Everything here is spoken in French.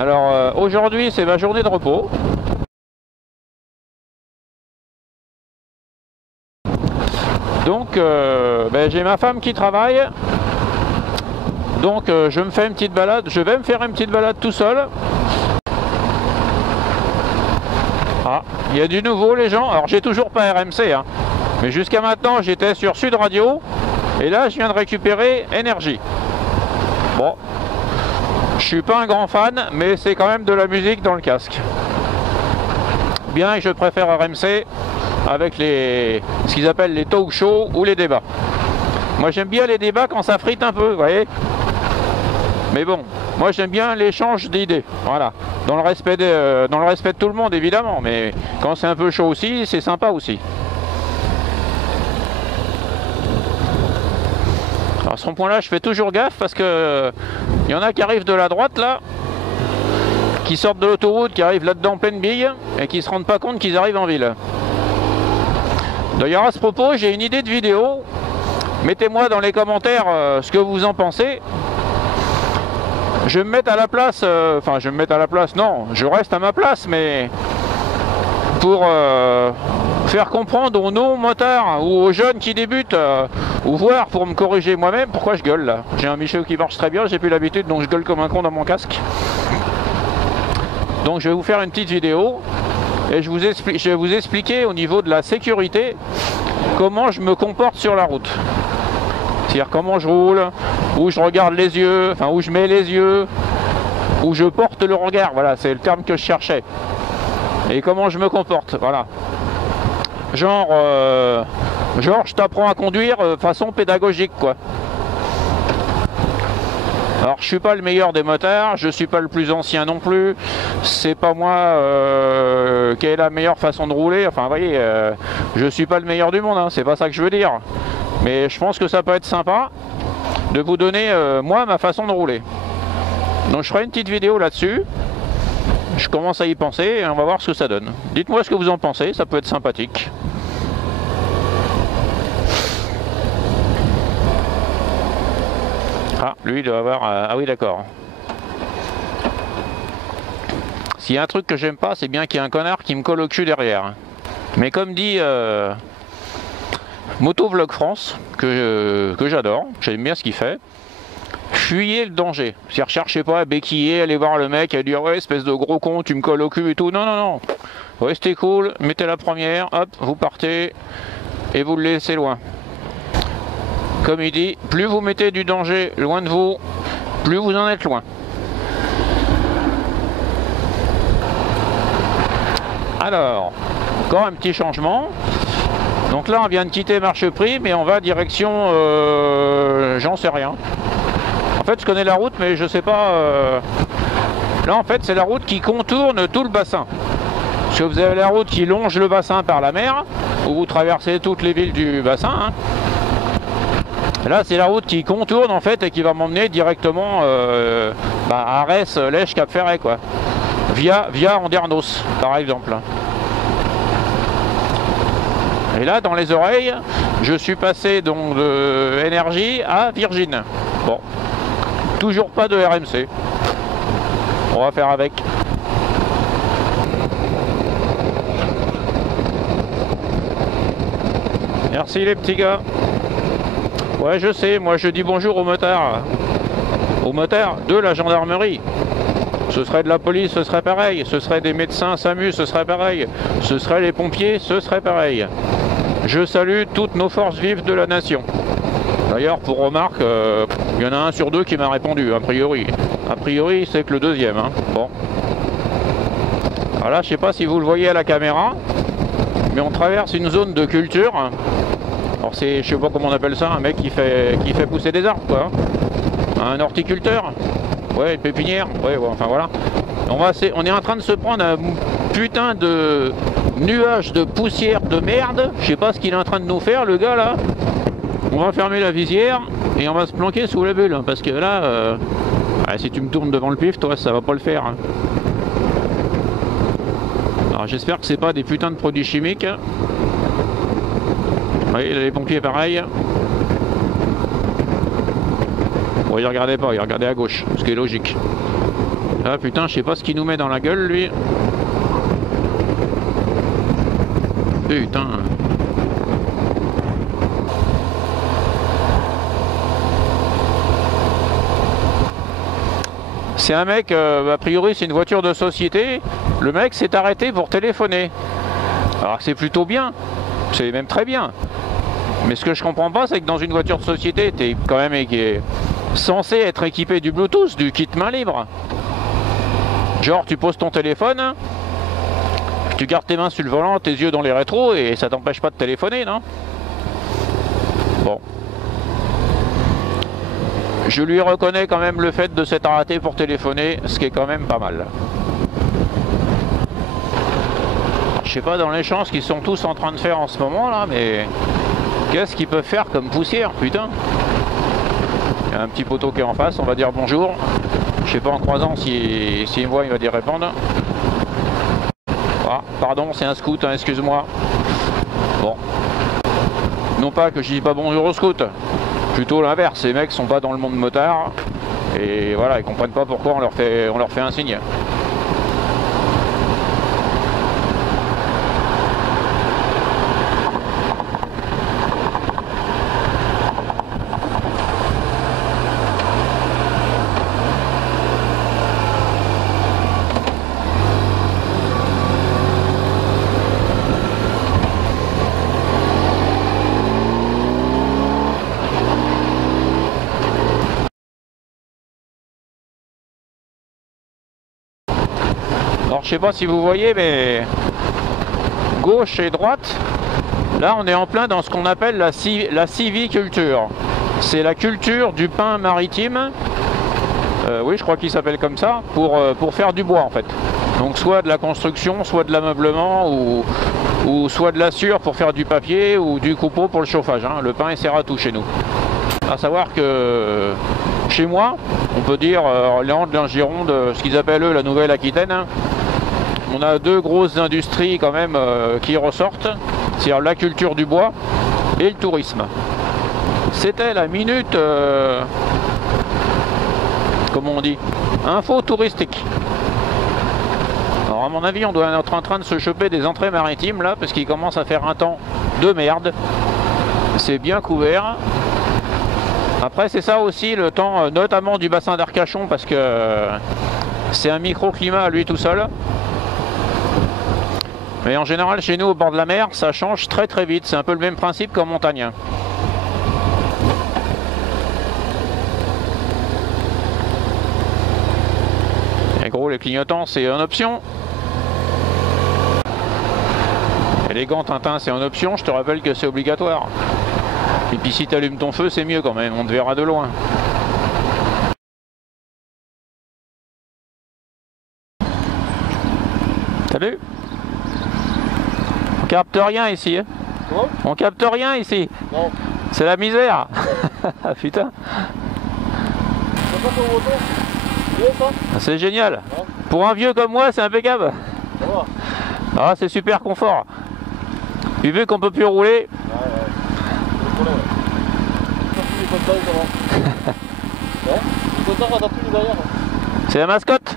Alors aujourd'hui c'est ma journée de repos. Donc j'ai ma femme qui travaille. Donc je me fais une petite balade, je vais me faire une petite balade tout seul. Ah, il y a du nouveau les gens. Alors j'ai toujours pas RMC, hein. Mais jusqu'à maintenant j'étais sur Sud Radio. Et là je viens de récupérer Énergie. Bon, je suis pas un grand fan, mais c'est quand même de la musique dans le casque. Bien que je préfère RMC avec ce qu'ils appellent les talk shows ou les débats. Moi j'aime bien les débats quand ça frite un peu, vous voyez. Mais bon, moi j'aime bien l'échange d'idées, voilà. Dans le respect de tout le monde évidemment, mais quand c'est un peu chaud aussi, c'est sympa aussi. Alors à ce point-là, je fais toujours gaffe parce que il y en a qui arrivent de la droite là, qui sortent de l'autoroute, qui arrivent là-dedans en pleine bille et qui se rendent pas compte qu'ils arrivent en ville. D'ailleurs à ce propos, j'ai une idée de vidéo. Mettez-moi dans les commentaires ce que vous en pensez. Je vais me mettre à la place, non, je reste à ma place, mais pour faire comprendre aux non-motards ou aux jeunes qui débutent, ou voir pour me corriger moi-même, pourquoi je gueule là. J'ai un Michel qui marche très bien, j'ai plus l'habitude, donc je gueule comme un con dans mon casque. Donc je vais vous faire une petite vidéo, et je vais vous expliquer au niveau de la sécurité, comment je me comporte sur la route. C'est-à-dire comment je roule, où je regarde les yeux, enfin où je mets les yeux, où je porte le regard, voilà, c'est le terme que je cherchais. Et comment je me comporte, voilà. Genre je t'apprends à conduire façon pédagogique, quoi. Alors je suis pas le meilleur des motards, je suis pas le plus ancien non plus, c'est pas moi qui est la meilleure façon de rouler, enfin vous voyez, je suis pas le meilleur du monde, hein, c'est pas ça que je veux dire. Mais je pense que ça peut être sympa de vous donner moi ma façon de rouler. Donc je ferai une petite vidéo là-dessus. Je commence à y penser et on va voir ce que ça donne. Dites-moi ce que vous en pensez, ça peut être sympathique. Ah, lui il doit avoir... ah oui d'accord. S'il y a un truc que j'aime pas, c'est bien qu'il y ait un connard qui me colle au cul derrière. Mais comme dit... Motovlog France, que j'adore, j'aime bien ce qu'il fait. Fuyez le danger. C'est-à-dire, cherchez pas à béquiller, aller voir le mec, à dire ouais, espèce de gros con, tu me colles au cul et tout. Non, non, non. Restez cool, mettez la première, hop, vous partez et vous le laissez loin. Comme il dit, plus vous mettez du danger loin de vous, plus vous en êtes loin. Alors, encore un petit changement. Donc là on vient de quitter Marcheprix, mais on va direction j'en sais rien. En fait je connais la route mais je sais pas. Là en fait c'est la route qui contourne tout le bassin. Parce que vous avez la route qui longe le bassin par la mer, où vous traversez toutes les villes du bassin, hein. Là c'est la route qui contourne en fait et qui va m'emmener directement à Arès, Lèche, Cap Ferret quoi. Via Andernos par exemple. Et là, dans les oreilles, je suis passé donc de Énergie à Virgin. Bon, toujours pas de RMC. On va faire avec. Merci les petits gars. Ouais, je sais, moi je dis bonjour aux motards. Aux motards de la gendarmerie. Ce serait de la police, ce serait pareil. Ce serait des médecins SAMU, ce serait pareil. Ce serait les pompiers, ce serait pareil. Je salue toutes nos forces vives de la nation. D'ailleurs, pour remarque, il y en a un sur deux qui m'a répondu, a priori. A priori, c'est que le deuxième. Hein. Bon. Alors là, je sais pas si vous le voyez à la caméra, mais on traverse une zone de culture. Alors c'est, je sais pas comment on appelle ça, un mec qui fait pousser des arbres, quoi. Un horticulteur. Ouais, une pépinière. Ouais, enfin voilà. On est en train de se prendre un putain de nuage de poussière de merde. Je sais pas ce qu'il est en train de nous faire, le gars là. On va fermer la visière et on va se planquer sous la bulle. Parce que là, si tu me tournes devant le pif, toi, ça va pas le faire. Hein. Alors j'espère que c'est pas des putains de produits chimiques. Oui, les pompiers pareil. Bon, ils regardaient pas, ils regardaient à gauche, ce qui est logique. Là, putain, je sais pas ce qu'il nous met dans la gueule, lui. Putain. C'est un mec, a priori c'est une voiture de société. Le mec s'est arrêté pour téléphoner. Alors c'est plutôt bien. C'est même très bien. Mais ce que je comprends pas, c'est que dans une voiture de société, tu es quand même censé être équipé du Bluetooth, du kit main libre. Genre tu poses ton téléphone, tu gardes tes mains sur le volant, tes yeux dans les rétros et ça t'empêche pas de téléphoner, non? Bon. Je lui reconnais quand même le fait de s'être arrêté pour téléphoner, ce qui est quand même pas mal. Je sais pas dans les chances qu'ils sont tous en train de faire en ce moment là, mais qu'est-ce qu'ils peuvent faire comme poussière, putain? Il y a un petit poteau qui est en face, on va dire bonjour. Je sais pas en croisant s'il me voit, il va dire répondre. Ah, pardon, c'est un scout, hein, excuse-moi. Bon. Non pas que je dis pas bonjour au scout. Plutôt l'inverse, ces mecs sont pas dans le monde motard et voilà, ils comprennent pas pourquoi on leur fait un signe. Alors je sais pas si vous voyez, mais gauche et droite, là on est en plein dans ce qu'on appelle la civiculture. C'est la culture du pain maritime, oui je crois qu'il s'appelle comme ça, pour faire du bois en fait. Donc soit de la construction, soit de l'ameublement, ou soit de la sciure pour faire du papier, ou du coupeau pour le chauffage, hein. Le pain sert à tout chez nous. À savoir que chez moi, on peut dire Orléans, de Gironde, ce qu'ils appellent eux la Nouvelle-Aquitaine, hein. On a deux grosses industries quand même qui ressortent, c'est-à-dire la culture du bois et le tourisme. C'était la minute, comment on dit, info touristique. Alors à mon avis, on doit être en train de se choper des entrées maritimes là, parce qu'il commence à faire un temps de merde. C'est bien couvert. Après c'est ça aussi le temps, notamment du bassin d'Arcachon, parce que c'est un microclimat à lui tout seul. Mais en général chez nous au bord de la mer, ça change très très vite. C'est un peu le même principe qu'en montagne. Et gros, les clignotants c'est en option. Et les gants Tintin c'est en option, je te rappelle que c'est obligatoire. Et puis si tu allumes ton feu c'est mieux quand même, on te verra de loin. Salut. On capte rien ici. Hein. On capte rien ici. Non. C'est la misère. Putain. C'est génial. Non. Pour un vieux comme moi, c'est impeccable. Ah, c'est super confort. Puis vu qu'on peut plus rouler. C'est la mascotte.